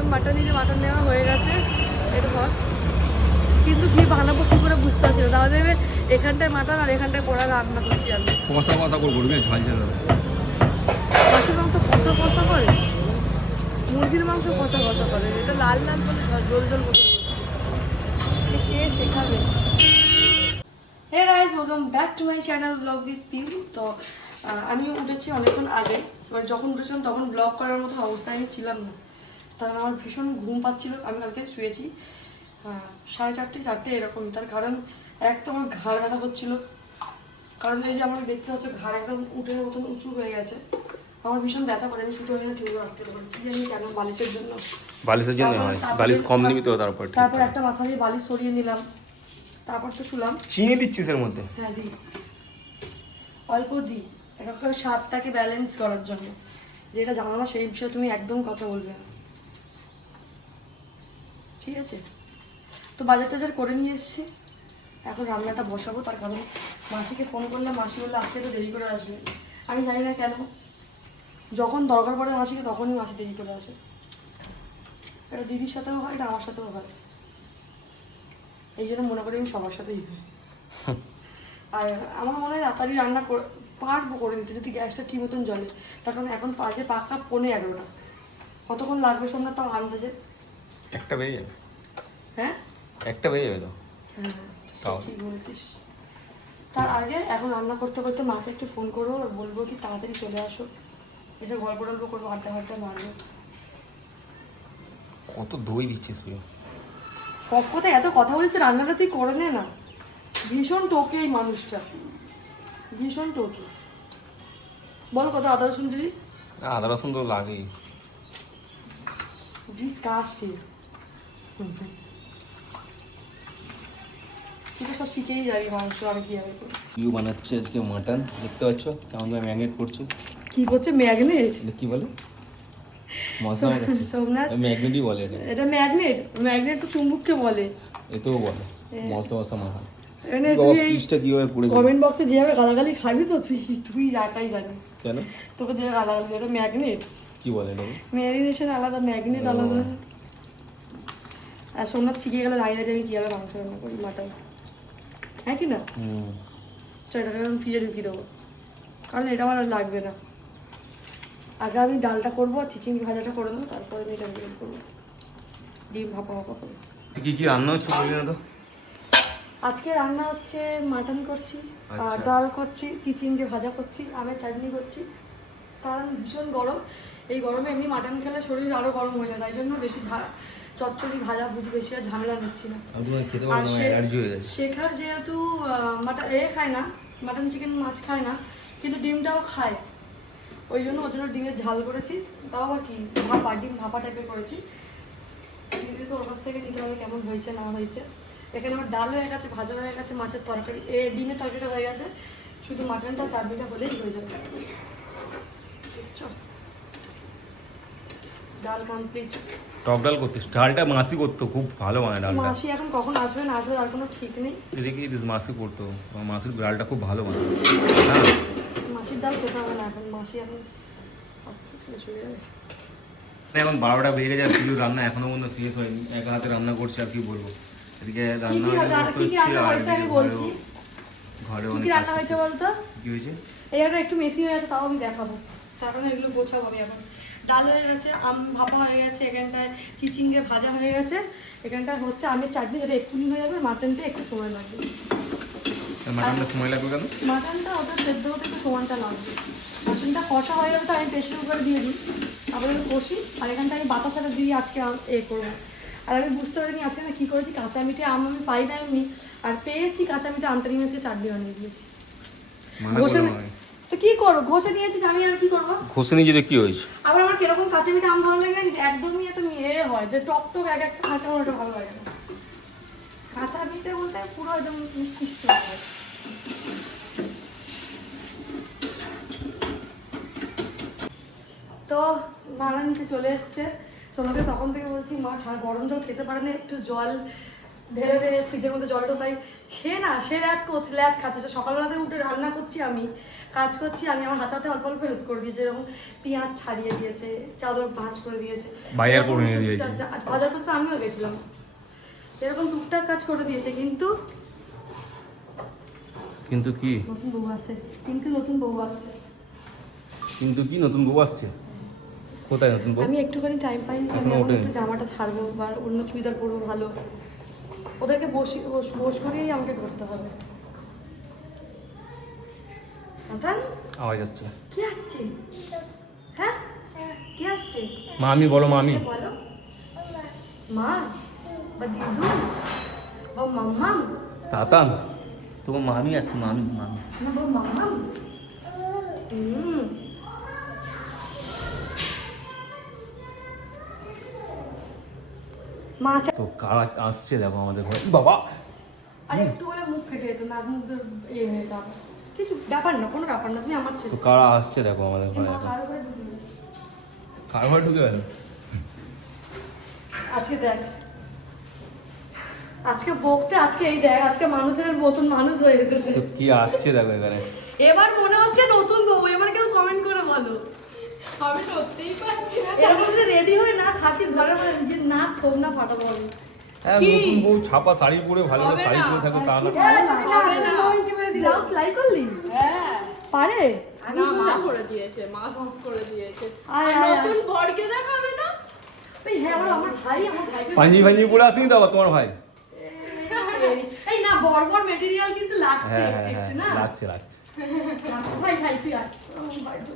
বললাম মাটন নিলে মাটন নেওয়া হয়ে গেছে এরপর, কিন্তু কি বানাবো কী করে বুঝতে পারছি না। তাহলে এখানটায় মাটন আর এখানটায় পোড়া রান্না করছি আমি। কষা কষা করে করবি, ঝাল ঝাল হবে। খাসির মাংস কষা কষা করে, মুরগির মাংস কষা কষা করে, এটা লাল লাল করে জল জল মতো কে শেখাবে। Hey guys, welcome back to my channel blog with Piu. তো আমি উঠেছি অনেকক্ষণ আগে, এবার যখন উঠেছিলাম তখন ব্লগ করার মতো অবস্থায় আমি ছিলাম না, তার আমার ভীষণ ঘুম পাচ্ছিল। আমি কালকে শুয়েছি 4:30 এরকমই, তার কারণ এক তো আমার ঘাড় ব্যথা হচ্ছিলো, কারণ এই যে আমার দেখতে হচ্ছে ঘাড় একদম উঠে মতন উঁচু হয়ে গেছে, আমার ভীষণ ব্যথা করে, আমি শুতে হয়ে না ঠিক রাখতে পারি, কি জানি কেন, বালিশের জন্য। বালিশের জন্য হয়, বালিশ কম নিবি তো তারপর। তারপর একটা মাথা দিয়ে বালিশ সরিয়ে নিলাম, তারপর তো শুলাম। চিনি দিচ্ছিস এর মধ্যে? হ্যাঁ দিই, অল্প দিই, এটা স্বাদটাকে ব্যালেন্স করার জন্য। যেটা জানো না সেই বিষয়ে তুমি একদম কথা বলবে না, ঠিক আছে? তো বাজার টাজার করে নিয়ে এসেছি, এখন রান্নাটা বসাবো। তার কারণ মাসিকে ফোন করলাম, মাসি বললে আজকে একটু দেরি করে আসবে। আমি জানি না কেন, যখন দরকার পড়ে মাসিকে তখনই মাসি দেরি করে আসে। এটা দিদির সাথেও হয়, এটা আমার সাথেও হয়, এই জন্য মনে করি আমি সবার সাথেই হয়। আর আমার মনে হয় তাড়াতাড়ি রান্না পারবো করে নিতে যদি গ্যাসটা ঠিক মতন জ্বলে। তার কারণ এখন বাজে পাক্কা 11:45, কতক্ষণ লাগবে সোমনাথ তাও আন্দাজে? একটা বেজে যাবে। হ্যাঁ একটা বেজে যাবে তো। হ্যাঁ ঠিক বলেছিস। তার আগে এখন রান্না করতে করতে মাকে একটু ফোন করবো আর বলবো কি তাড়াতাড়ি চলে আসো, এটা গল্প টল্প করবো, আড্ডা ফাড্ডা মারবো। কত দই দিচ্ছিস তুই? সব কথা এত কথা বলিস, রান্নাটা তুই করে নে না। ভীষণ টোকে এই মানুষটা, ভীষণ টোকে। বল কত আদা রসুন দিলি? আদা রসুন তো লাগেই। ডিসকাস্টিং। তুই তো সব শিখেই যাবি মাংস আর কি হবে। পিউ বানাচ্ছে আজকে মাটন, দেখতে পাচ্ছ কেমন ভাবে ম্যাগনেট করছে। কি করছে? ম্যাগনেট? কি বলে? মশলা করছে। সোমনাথ ম্যাগনেটই বলে এটা। এটা ম্যাগনেট? ম্যাগনেট তো চুম্বককে বলে। এতেও বলে মতো অসা মাথা। মানে তুই এই কিভাবে পড়ে গেল কমেন্ট বক্সে যেভাবে গালাগালি খাবি তো তুই একাই জানিস। কেন তোকে যে গালাগালি, এটা ম্যাগনেট। কি বলে এটা? ম্যারিনেশন আলাদা, ম্যাগনেট আলাদা। আর সোমনাথ শিখে গেলে দাঁড়িয়ে দাঁড়িয়ে আমি কীভাবে মাংস রান্না করি, মাটন, হ্যাঁ কি না? চল এটাকে আমি ফ্রিজে ঢুকিয়ে দেবো, কারণ এটা আমার আর লাগবে না। আগে আমি ডালটা করবো আর চিচিঙ্গি ভাজাটা করে দেবো, তারপরে আমি এটা বের করবো, ডিম ভাপা ভাপা করে। কি কি রান্না হচ্ছে বলি না তো? আজকে রান্না হচ্ছে মাটন করছি, আর ডাল করছি, চিচিঙ্গি ভাজা করছি, আমের চাটনি করছি। কারণ ভীষণ গরম, এই গরমে এমনি মাটন খেলে শরীর আরও গরম হয়ে যায়, তাই জন্য বেশি চচ্চড়ি ভাজা ভুজি বেশি আর ঝামেলা নিচ্ছি না। আর শেখার যেহেতু মাটন খায় না, মাটন চিকেন মাছ খায় না, কিন্তু ডিমটাও খায়, ওই জন্য ওর জন্য ডিমের ঝাল করেছি। তাও আবার কি ভাপা, ডিম ভাপা টাইপের করেছি। ডিমটা তো ওর কাছ থেকে নিতে হবে কেমন হয়েছে না হয়েছে। এখানে আমার ডাল হয়ে গেছে, ভাজা হয়ে গেছে, মাছের তরকারি ডিমের তরকারিটা হয়ে গেছে, শুধু মাটনটা চাটনিটা হলেই হয়ে যাবে। ডাল কমপ্লিট। টক ডাল করতিস? ডালটা মাসি করতো, খুব ভালো বানায় ডালটা। মাসি এখন কখন আসবে না আসবে তার কোনো ঠিক নেই। দেখি দিস মাসি করতো, মাসির ডালটা খুব ভালো বানায়। মাসির ডাল খেতে হবে না এখন, মাসি এখন চলে যাবে। এখন 12টা বেজে যায়, কিছু রান্না এখনো পর্যন্ত শেষ হয়নি, একা হাতে রান্না করছি আর কি বলবো। এদিকে রান্না হয়েছে আমি বলছি, ঘরে কি রান্না হয়েছে বলতো? কি হয়েছে? এই একটা একটু মেসি হয়ে গেছে, তাও আমি দেখাবো, তার কারণে এগুলো গোছাবো আমি এখন। ডাল হয়ে গেছে, আম ভাপা হয়ে গেছে, এখানটায় চিচিঙ্গে ভাজা হয়ে গেছে, এখানটায় হচ্ছে আমের চাটনি, যেটা এক্ষুনি হয়ে যাবে। মাটনটা একটু সময় লাগবে। মাটনটা সময় লাগবে কেন? মাটনটা ওটা সেদ্ধ হতে একটু সময়টা লাগবে। মাটনটা কষা হয়ে গেলে তো আমি প্রেশার কুকারে দিয়ে দিই, তারপরে কষি, আর এখানটা আমি বাতাসাটা দিয়ে আজকে করবো। আর আমি বুঝতে পারিনি আজকে না কী করেছি, কাঁচা মিঠে আম আমি পাই না এমনি, আর পেয়েছি কাঁচা মিঠে আমটারি মাছকে চাটনি বানিয়ে দিয়েছি। ঘষে তো কি করবো, ঘষে নিয়েছিস, আমি আর কি করবো? ঘষে নিয়ে যেতে কি হয়েছে? আবার আমার কিরকম কাঁচা মিঠে আম ভালো লাগে জানিস, একদমই এত হয় যে টক টক এক একটা কাঁচা ওটা ভালো লাগে না। কাঁচা মিঠে বলতে পুরো একদম মিষ্টি হয়। তো মারা নিতে চলে এসছে, তোমাকে তখন থেকে বলছি মা গরম জল খেতে পারে না, একটু জল ঢেলে ঢেলে ফ্রিজের মধ্যে জল ঢোকাই। সে ল্যাদ খাচ্ছে। সকালবেলাতে উঠে রান্না করছি আমি, কাজ করছি আমি, আমার হাতে অল্প অল্প হেল্প করে দিয়েছে, যেরকম পেঁয়াজ ছাড়িয়ে দিয়েছে, চাদর ভাঁজ করে দিয়েছে, বাজার করে নিয়ে দিয়েছে। বাজার করতে তো আমিও গেছিলাম, এরকম টুকটাক কাজ করে দিয়েছে। কিন্তু কি নতুন বউ আছে, কিন্তু নতুন বউ আসছে। কিন্তু কি নতুন বউ আসছে? কোথায় নতুন বউ? আমি একটুখানি টাইম পাইনি, আমি এখনো এখন ওঠেনি? একটু জামাটা ছাড়বো বা অন্য চুড়িদার পরবো ভালো। ওদেরকে বস করেই আমাকে করতে হবে। আতান, আওয়াজ আসছে। কি আছে? হ্যাঁ, কি আছে? মামি বলো, মামি। বলো মা বা দিদু বা মাম্মাম। তাতান, তোমার মামি আসছে, মামি মামি। না বা মাম্মাম। মা আছে। তো কারা আসছে দেখো আমাদের ঘরে। বাবা, আর একটু বলে মুখ ফেটে যেত, নাক মুখ ইয়ে হয়ে যেত। কিছু ব্যাপার না, কোনো ব্যাপার না, তুমি আমার ছেলে। তো কারা আসছে দেখো আমাদের ঘরে মা এখন। কারো করে ঢুকবে। কার ঘরে ঢুকে গেল? আজকে দেখ, আজকে বকতে, আজকে এই দেখ, আজকে মানুষের মতন মানুষ হয়ে এসেছে। তো কি আসছে দেখো এখানে। এবার মনে হচ্ছে নতুন বউ। এবার কেউ কমেন্ট করে বলো। আমি সত্যিই পাচ্ছি না। এরকম যদি রেডি হয়ে না থাকিস ঘরে, মানে নিজের নাক ঠোক না ফাটাবো আমি। হ্যাঁ, কি? নতুন বউ ছাপা শাড়ি পরে ভালো করে হবে শাড়ি না। পরে থাকো তা না। হবে না। ব্লাউজ ফ্লাই করলি? হ্যাঁ, পারে? না মা করে দিয়েছে, মা সব করে দিয়েছে। আয়, আর আয়, নতুন বরকে দেখাবে না? এই হ্যাঁ, আমার ভাইকে পাঞ্জি ফাঞ্জি পরে আসেনি তো আবার তোমার ভাই? এই না, বর্বর মেটেরিয়াল কিন্তু লাগছে হ্যাঁ একটু হ্যাঁ একটু না। হ্যাঁ, লাগছে লাগছে। ভাই তুই আয়। ভাই তো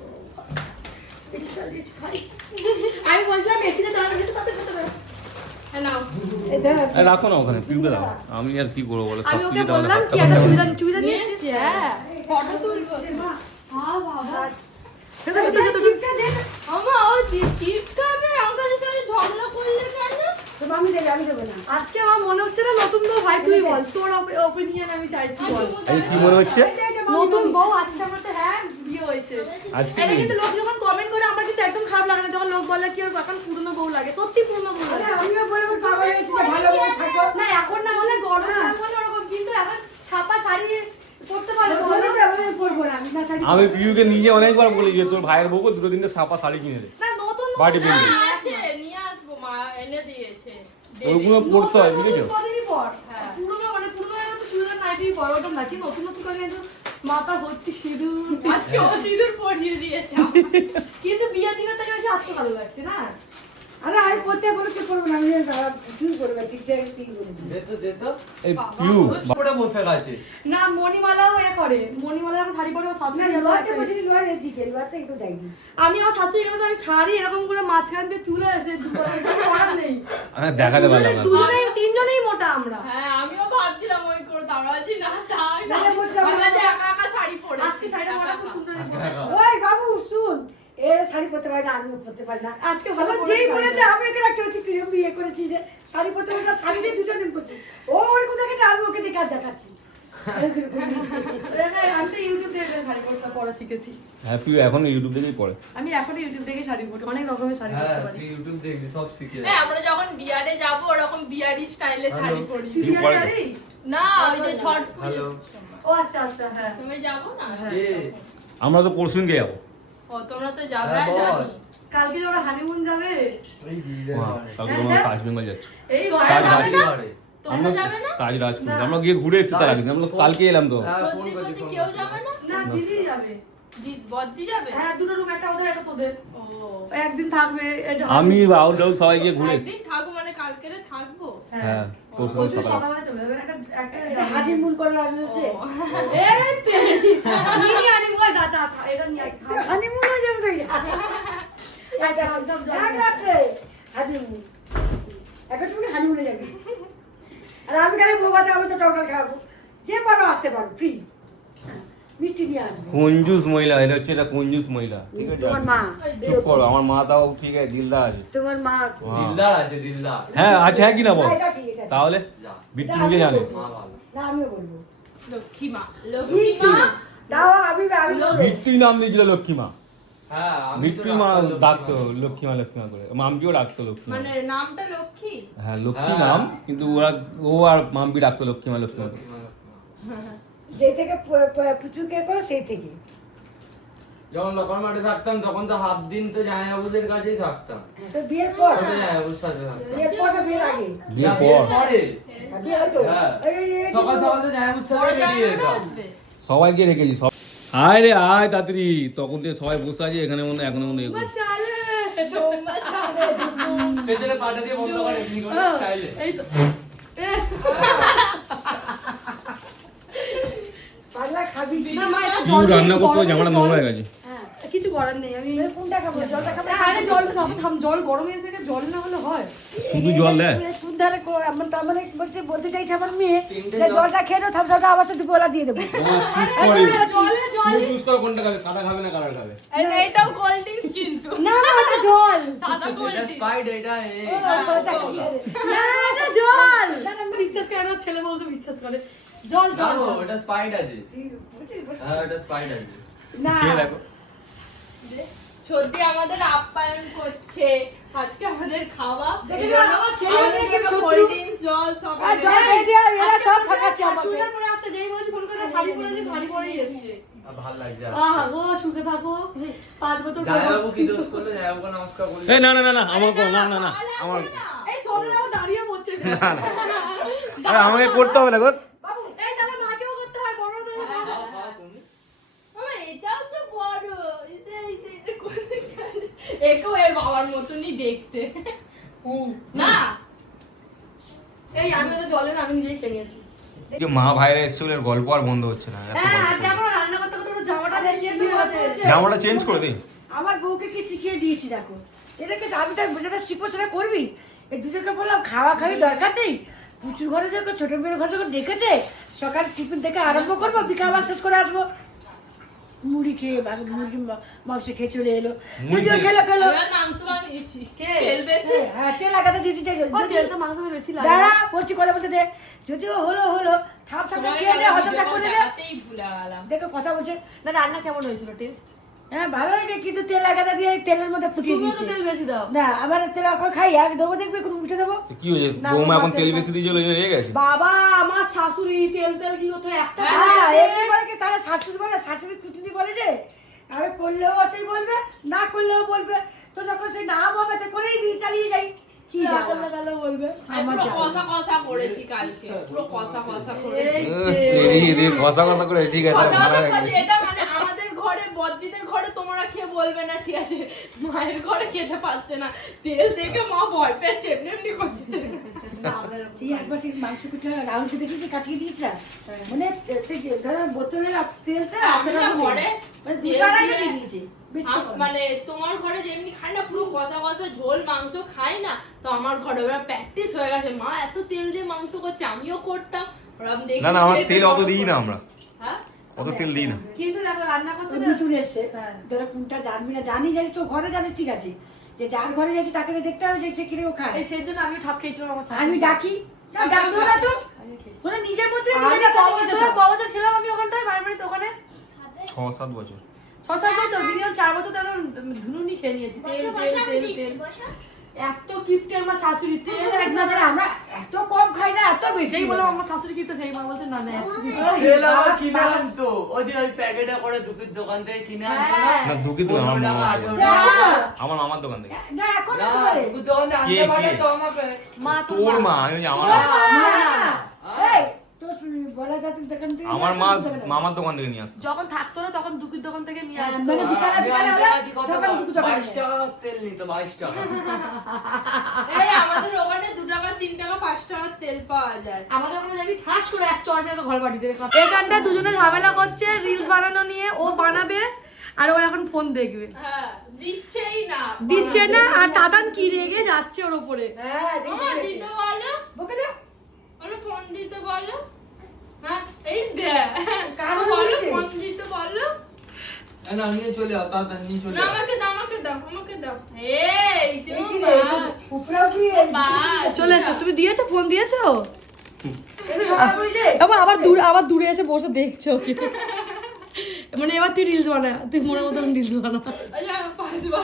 এসে চালিয়েছে ভাই। আমি বলছিলাম মেশিনে দাঁড়ানো যেতে, তাতে করতে পারে। হ্যাঁ, নাও। এই রাখো না ওখানে, পিউকে দাও। আমি আর কি করবো বলো, সব আমি ওকে কিছু দাও না, বললাম কি হাতটা একটা বাঁচাও। চুড়িদার নিয়ে নিয়ে এসছি, হ্যাঁ। ফটো তুলবো। হ্যাঁ, বাবা। আমা, ও চিপস খাবে, আঙ্কেলের সাথে ঝগড়া করলে কেন? আজকে আমার মনে হচ্ছে না নতুন বউ। ভাই তুই বল, তোর ওপিনিয়ন আমি চাইছি, বল। এই কি মনে হচ্ছে? নতুন বউ আজকে আমার তো হ্যাঁ বিয়ে হয়েছে। আজকে এটা কি? কিন্তু লোক যখন কমেন্ট করে আমার কিন্তু একদম খারাপ লাগে না, যখন লোক বলে কি ওর এখন পুরনো বউ লাগে। সত্যি পুরনো বউ লাগে। না এখন না হলে গরম না হলে ওরকম, কিন্তু এখন ছাপা শাড়ি পরতে পারে। আমি পিউকে নিজে অনেকবার বলি যে তোর ভাইয়ের বউকে দুটো তিনটে সাপা শাড়ি কিনে দে। না নতুন বউ বাড়ি না, বিল্ডিং। আছে, নিয়ে আসবো, মা এনে দিয়েছে। ওইগুলো পড়তে হয়, নতুন বুঝেছো? কদিনই পর। হ্যাঁ। পুরনো মানে পুরনো এখন তো চুড়িদার নাইটি পর, ওটা নাকি নতুন নতুন করে কিন্তু মাথা ভর্তি সিঁদুর। আজকে ও সিঁদুর পরিয়ে দিয়েছে। কিন্তু বিয়ের দিনের থেকে বেশি আজকে ভালো লাগছে না? এই পিউ না মণিমালাও এ করে, মণিমালা যখন শাড়ি পরে ওর শাশুড়ি আমি আমার শাশুড়ি গেলে তো আমি শাড়ি এরকম করে মাঝখান দিয়ে তুলে এসে করার নেই। আমি দেখাতে পারলাম না। দুজনেই তিনজনেই মোটা আমরা। হ্যাঁ, আমিও ভাবছিলাম ওই করে দাঁড়াচ্ছি না, তাই আমি যে একা একা শাড়ি পরেছি। আজকে শাড়িটা মোটা খুব সুন্দর পরেছে। ওই বাবু শুন, এ শাড়ি পরতে পারে না, আমিও পরতে পারি না। আজকে ভালো আমার যেই করেছে আমি একে রাখছি, ওই তুই বিয়ে করেছি যে শাড়ি পরতে পারি না, শাড়ি নিয়ে দুজনে করছি। ও ওর কোথায় গেছে, আমি ওকে দেখে আর দেখাচ্ছি। আমি তো ইউটিউব থেকে শাড়ি পরা শিখেছি। হ্যাঁ, পিউ এখন ইউটিউব থেকেই পড়ে। আমি এখন ইউটিউব থেকে শাড়ি পরি, অনেক রকমের শাড়ি পরতে পারি। ইউটিউব দেখবি সব শিখে হ্যাঁ, আমরা যখন বিয়ারে যাবো ওরকম বিয়ারি স্টাইলে শাড়ি পরি। তুই বিয়ে পরে তো। জানি? না, ওই যে ছট হ্যালো ও আচ্ছা আচ্ছা হ্যাঁ। সময় যাবো না। কে আমরা তো পরশুদিন গে যাবো। ও তোমরা তো যাবে, হ্যাঁ, বল। জানি। কালকে যে ওরা হানিমুন যাবে। ওই দিদে কালকে তোমরা কাজ বেঙ্গল যাচ্ছ। এই তোমরা কাজ যাবে বাকি না? বাড়ি তোমরা যাবে না? কাজ রাজপুর আমরা গিয়ে ঘুরে এসেছি, তার আগে আমরা তো কালকে এলাম তো। হ্যাঁ, ফোন সত্যি করছি, বলছি ফোন কেউ করছি। যাবে না? না দিদি যাবে। বদ্দি যাবে? হ্যাঁ দুটো রুম, একটা ওদের একটা তোদের। ও, একদিন থাকবে এটা। আমি রাহুল রাহুল সবাই গিয়ে ঘুরে এসেছি। একদিন থাকবো মানে কালকেরে থাকবো? হ্যাঁ, পরশুদিন পরশু সকালে। সকালবেলা চলে যাবে। একটা হানিমুন করে আসছে। এই নিয়ে আনি ভাই দাদা এটা নিয়ে আসি। হানিমুন হয়ে যাবে তো এটা। একটা হামজাম এক রাত্রে হানিমুন। এখন তুমি হানিমুনে যাবে। আর আমি খালি বৌভাতে আমি তো টোটাল খাবো। যে পারো আসতে পারো, ফ্রি। মিষ্টি নিয়ে আসবে। কঞ্জুস মহিলা, এটা হচ্ছে এটা কঞ্জুস মহিলা, ঠিক আছে? তোমার মা। চুপ করো, আমার মা তাও ঠিক আছে, দিলদার আছে। তোমার মা। দিলদার আছে দিলদার হ্যাঁ আছে, হ্যাঁ কি না বল? না, এটা ঠিক আছে। তাহলে যা বিট্টু নিজে জানে। মা ভালো না, আমিও বলবো। লক্ষ্মী মা, লক্ষ্মী মা। তাও আমি বিট্টুই নাম দিয়েছিল লক্ষ্মী মা। হ্যাঁ আমি তো মিট্টু মা রাখতাম ডাকতো লক্ষ্মীমা লক্ষ্মীমা করে, মাম্পিও ডাকতো লক্ষ্মীমা। মানে নামটা লক্ষ্মী। হ্যাঁ লক্ষ্মী হ্যাঁ। নাম, কিন্তু ও আর মাম্পি ডাকতো লক্ষ্মীমা লক্ষ্মীমা করে। যেই থেকে পুচু কে করো সেই থেকে। যখন লোকাল মাঠে থাকতাম তখন তো হাফ দিন তো জামাইবাবুদের কাছেই থাকতাম। তো বিয়ের পর, ছোট জামাইবাবুর সাথে থাকতাম। বিয়ের পর না বিয়ের আগে? বিয়ের না, পর পরে। বিয়ে হয়তো হ্যাঁ। এই সকাল সকাল তো জামাইবাবুর সাথে বেরিয়ে যেতাম। সবাইকে রেখেছি সব। আয় রে আয় তাড়াতাড়ি, তখন থেকে সবাই বসে আছে এখানে, মনে হয় এখনো মনে হয় এগোচ্ছে। পেছনে পাটা দিয়ে বন্ধ করে এমনি করে স্টাইলে। এই তো পাগলা খাবি না মা, এটা পিউ জল রান্না করতে গরম জামাটা জল। নোংরা হয়ে গেছে। হ্যাঁ, কিছু করার নেই। আমি কোনটা খাবো? জলটা খাবো? আরে জল থাম, জল গরম হয়ে থেকে জল না হলে হয়? শুধু জল দেয়? কোন ধারে তার মানে বলতে চাইছে আমার মেয়ে তিনটে যে জল। জলটা খেয়ে নাও, থাম জলটা আবার দুপুরবেলা দিয়ে দেবো। চুজ করে কোনটা খাবে, সাদা খাবে না কালার খাবে? এটাও কোল্ড ড্রিঙ্কস কিন্তু। না না, এটা জল। সাদা কোল্ড এটা ড্রিঙ্কস। স্পাইড এটা এই। না এটা জল। না না, বিশ্বাস করে না, ছেলে বউকে বিশ্বাস করে। জল না জল গো, জল। এটা স্পাইড আছে। হ্যাঁ এটা স্পাইড আছে। না খেয়ে দেখো। সত্যি আমাদের আপ্যায়ন করছে আজকে আমাদের খাওয়া। দেখে এই না, জন্য আমার ছেলে আমাদের মেয়েকে জন্য শত্রু। কোল্ড ড্রিঙ্কস, জল সব আর এনে জল দেয়। খেয়ে দিয়ে এরা সব ফাঁকাচ্ছে আমাকে। চুড়িদার পরে আসতে যেই বলেছি ফোন করে শাড়ি পরে যে শাড়ি পরেই এসেছে। ভাল লাগছে। আহা গো, সুখে থাকো। 5 বছর পরে জামাইবাবু কি দোষ করলো? জামাইবাবুকে নমস্কার বলি। এই না না না না, আমার কো না না না, আমার এই শোনো না, ও দাঁড়িয়ে পড়ছে। আরে আমাকে করতে হবে না গো। বাবু, এই তাহলে মাকেও করতে হয়, বড় তো মামা এটাও তো বড়। এটা কোনখানে? একেও এর বাবার মতনই দেখতে। না এই আমি তো জলে না, আমি নিজেই খেয়ে নিয়েছি। যে মা ভাইরা এসছে বলে গল্প আর বন্ধ হচ্ছে না, এত হ্যাঁ, গল্প। দেখো রান্না করতে করতে ওর জামাটা চেঞ্জ হয়ে গেছে। জামাটা চেঞ্জ করে দিই। আমার বউকে কি শিখিয়ে দিয়েছি দেখো, এটাকে আমি তার যেটা শিখবো সেটা করবি। এই দুজনকে বললাম খাওয়া খাওয়াই দরকার নেই, পুচুর ঘরে যখন ছোট মেয়ের ঘরে যখন দেখেছে সকাল টিফিন থেকে আরম্ভ করবো, বিকালবার শেষ করে আসবো। মুড়ি খেয়ে মুরগি মাংস খেয়ে চলে এলো, যদিও খেলো খেলো। এবার মাংস বানিয়েছি। কে? তেল বেশি। হ্যাঁ তেল লাগাতে দিতে চাই, ও, তেল তো মাংসতে বেশি লাগে। দাঁড়া বলছি কথা বলতে দে, যদিও হলো হলো থাম থাম তোমাকে খেয়ে নে, আমি হজমটা ভিডিও করে দে। দেখাতেই ভুলে গেলাম। দেখো কথা বলছে, না রান্না কেমন হয়েছিল টেস্ট? হ্যাঁ ভালো হয়েছে, কিন্তু তেল লাগাতে দিয়ে তেলের মধ্যে ফুটিয়ে তুমিও তো দিয়েছে। তেল বেশি দাও। না আবার তেল এখন খাই এক দেবো, দেখবি কোনো উঠে দেবো। তো কি হয়েছে, না, বৌমা এখন তোমার তেল তেল বেশি দিয়ে চলে রেগে গেছে? বাবা, আমার শাশুড়ি তেল তেল কি করতে একটা হ্যাঁ এমনি বলে কি তাহলে শাশুড়ি বলে, শাশুড়ি কুটুনি বলে যে আমি করলেও সেই বলবে, না করলেও বলবে। তো যখন সেই না হবে তো করেই দিয়ে চালিয়ে যাই, কি জানো গেল বলবে। আমি পুরো কষা কষা করেছি কালকে। পুরো কষা কষা করেছি। কষা কষা করে ঠিক আছে, কথা ভালো কথা লাগছে। বলছি, এটা মানে আমাদের ঘরে বদ্দিদের ঘরে তোমরা খেয়ে বলবে না, ঠিক আছে? মায়ের ঘরে খেতে পারছে না, তেল দেখে মা ভয় পেয়েছে, এমনি এমনি করছে। সেই একবার সেই মাংস কুচি রাউন্ড দেখেছি কাটিয়ে দিয়েছিলাম, মানে সেই ধরো বোতলের তেলটা আমি না ঘরে মানে তেল দুসারাই দিয়ে- দিয়ে দিয়েছে। বেশি আম- করে। মানে তোমার ঘরে যেমনি খাই না পুরো কষা কষা ঝোল মাংস খাই না, তো আমার ঘরে ওরা প্র্যাকটিস হয়ে গেছে, মা এত তেল দিয়ে মাংস করছে, আমিও করতাম। ওরা আমি দেখি না না, আমার খেতে তেল অত বড় দিই না করে। আমরা, হ্যাঁ? অত তেল দিই না। কিন্তু দেখো রান্না করতে ওই না, নতুন এসছে, ধরো কোনটা জানবি না, জানি তো ঘরে জানি ঠিক আছে, যে যার ঘরে যাচ্ছি তাকে তো দেখতে হবে যে সে কিরকম খায়। এই সেই জন্য আমি ঠাপ খেয়েছিলাম আমার শাশুড়ি। আমি ডাকি না, ডাকবো না তো, আমি খেয়েছি। ওরা নিজের মধ্যে আমি নিজে ডাকা ক দিয়েছে বছর- সব। ক বছর ছিলাম আমি ওখানটায়, মায়ের বাড়িতে ওখানে? 6-7 বছর। 6-7 বছর, মিনিমাম 4 বছর তো আমি ধুনুনি খেয়ে নিয়েছি। তেল তেল তেল তেল। এত কিপটে আমার শাশুড়ি, তেল না, একদম না, আমরা এত কম খাই না, এত বেশি। যেই বললাম আমার শাশুড়ি কিপটে, সেই মা বলছে না না এত বেশি। তেল আবার বাস, কিনে বাস। আনতো। ওই যে ওই প্যাকেটে করে দুপির দোকান থেকে কিনে আনতো না? হ্যাঁ। না দুঃখী তো আমার 15 টাকা, মামা, 18 না, টাকা। আমার মামার দোকান থেকে। না, এখন না, হতে পারে। দুপির দোকান থেকে কে, আনতে পারে কে? তো আমাকে। মা তোর মা, আমি বলছি আমার তোর মা। মা। মা। এই, তোর বলা জাতির দোকান থেকে আমার নিয়ে মা আসতে হবে না। মামার দোকান থেকে নিয়ে আসতো। যখন থাকতো না তখন দুঃখীর দোকান থেকে নিয়ে হ্যাঁ, আসতো। মানে বিকালে আমি বিকালে আনতে হলো, গেছি কত তখন টাকা? দুটো টাকা 22 টাকা তেল নিত, 22 টাকা। এই আমাদের ওখানে 2 টাকা 3 টাকা 5 টাকার তেল পাওয়া যায়। আমাদের ওখানে যাবি ঠাস করে এক চড় মেরে তো ঘর বাড়ি দেবে। এখানটা দুজনে ঝামেলা করছে রিলস বানানো নিয়ে, ও বানাবে আর ও এখন ফোন দেখবে। হ্যাঁ, দিচ্ছেই না। দিচ্ছে না, আর টাটান কি রেগে যাচ্ছে ওর উপরে। হ্যাঁ, মামা দিতে বলো, বকে দে। ওরে ফোন দিতে বলো। হ্যাঁ, এই দে। কার বলো, বলেছে? ফোন দিতে বলো। এই না, নিয়ে চলে যাও, তাড়াতাড়ি নিয়ে চলে না, যাও। আমাকে দাও, আমাকে দাও, আমাকে দাও। এই এই তুমি কি রে, উপরেও কি বাস। চলে এসো, তুমি দিয়েছো, ফোন দিয়েছো? এটা সবাই বলছে? আবার দূরে এসে বসে দেখছো ওকে। মানে এবার তুই রিলস বানা, তুই মনের মতন রিলস বানা। আচ্ছা, 5 বার